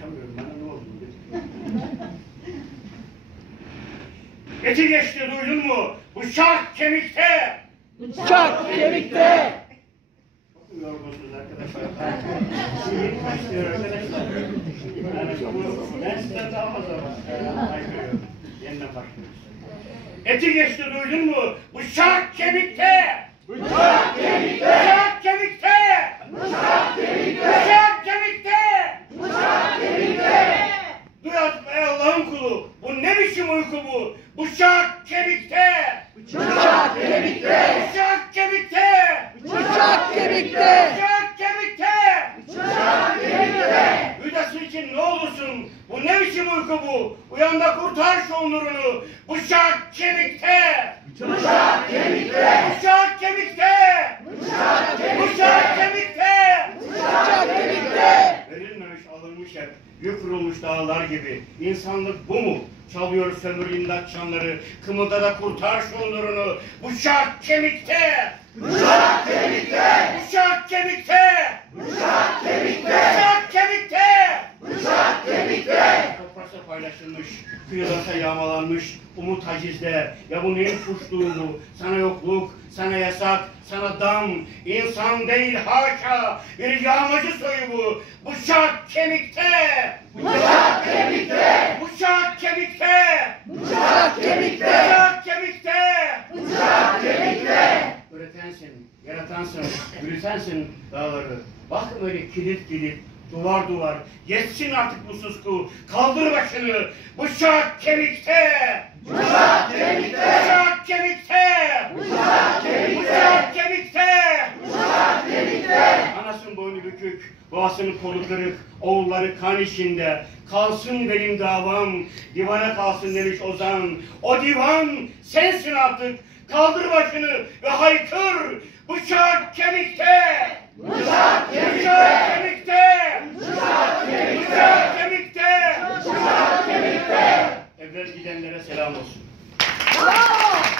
konuşamıyorum. Bana ne oldu? Eti geçti duydun mu? Bıçak kemikte! Bıçak kemikte! Çok yorgunsunuz arkadaşlar. Yeni başlıyor arkadaşlar. Ben sizden daha fazla başlıyorum. Yeniden başlıyoruz. Eti geçti duydun mu? Bıçak kemikte! Bıçak kemikte! Bıçak kemikte! Bıçak kemikte! Bıçak kemikte! Bıçak kemikte! Duyat ey Allah'ın kulu! Bu ne biçim uyku bu? Bıçak kemikte! Bıçak kemikte! Bıçak kemikte! Bıçak kemikte! Bıçak kemikte! Bıçak kemikte! Hüdası için ne olursun? Bu ne biçim uyku bu? Uyan da kurtar şu onurunu. Bıçak kemikte! Bıçak kemikte! Bıçak kemikte! Bıçak kemikte! Bıçak kemikte! Bıçak kemikte! Verilmemiş alınmış hep. Yük vurulmuş dağlar gibi. İnsanlık bu mu? Çalıyor sömür imdat çanları. Kımılda da kurtar şu onurunu. Bıçak kemikte! Bıçak kemikte! Bıçak kemikte! Bıçak kemikte! Bıçak kemikte! Bıçak kemikte! Toprakta paylaşılmış, kıyılarda yağmalanmış, umut hacizde. Ya bu neyin kuşluğu bu? Sana yokluk, sana yasak, sana dam. İnsan değil haşa, bir yağmacı soyu bu. Bıçak kemikte! Bıçak kemikte! Bıçak kemikte! Bıçak kemikte! Bıçak kemikte! Bıçak kemikte! Üretensin, yaratansın, yürütensin dağları. Bakın öyle kilit kilit, duvar duvar. Yetsin artık bu susku. Kaldır başını. Bıçak kemikte! Bıçak kemikte! Bıçak kemikte! Bıçak kemikte! Bıçak kemikte! Bıçak kemikte! Anasının boynu bükük, babasının kolu kırık, oğulları kan içinde. Kalsın benim davam, divana kalsın demiş Ozan. O divan sensin artık. Kaldır başını ve haykır. Bıçak kemikte! Bıçak kemikte! Bıçak kemikte! Bıçak kemikte! Bıçak kemikte! Bıçak kemikte! Evvel gidenlere selam olsun. Bravo!